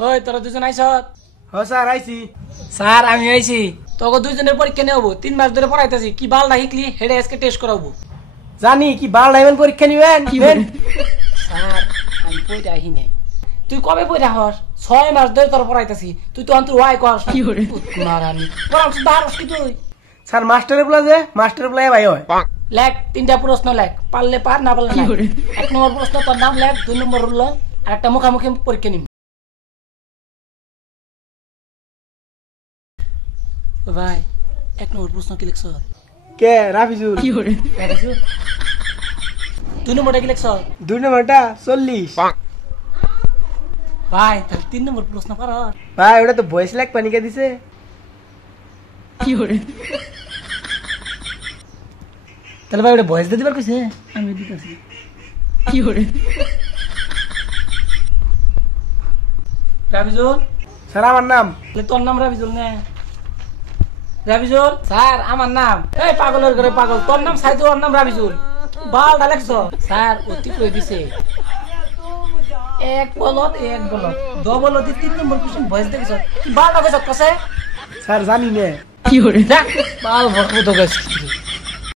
ওই তোরা দুজন আইছত? হ স্যার আইছি। স্যার আমি আইছি। তোকে দুজনের পরীক্ষা নেবো, 3 মাস ধরে পড়াইতেছি, কি বালটা শিখলি হেডে আজকে টেস্ট করাবো। জানি কি বাল ডাইমেন্ড পরীক্ষা নিবেন। স্যার আমি পড়ে আহি নাই। তুই কবে পড়ে হস? 6 মাস ধরে তোর পড়াইতেছি, তুই তো অন্তর ওয়াই কর মারানি পড়াচ্ছ দাঁড়স কি তুই? স্যার মাস্টারে বলা যে মাস্টারে বলা ভাই হয়। লেখ 3টা প্রশ্ন লেখ, পারলে পার না পারলে না। 1 নম্বর প্রশ্ন তোর নাম লেখ, 2 নম্বর হলো আর একটা মুখামুখি পরীক্ষা নিম। ভাই 1 নম্বর প্রশ্ন কি লিখছ? কে রাফিজুল। 2 নম্বরটা কি লিখছ? 2 নম্বরটা 40। ভাই তাহলে 3 নম্বর প্রশ্ন পার। ভাই ওটা তো ভয়েস লেখ পানিকে দিছে। তাহলে ভাই ওটা ভয়েস দিয়ে দিবার কইছে, আমি দিতেছি। রাবিজুল। স্যার আমার নাম। তোর নাম রাবিজুল না? রাবিজুল স্যার আমার নাম। এই পাগলের ঘরে পাগল, তোর নাম সাইদুল, ওর নাম রাবিজুল। বালটা লেখছ স্যার? অতি কই দিছে এক বলত 3 নম্বর কোশ্চেন ভয়েস দেখছ কি বালটা কইছ কসে? স্যার জানি না। বাল ভরপুর তো গেছে।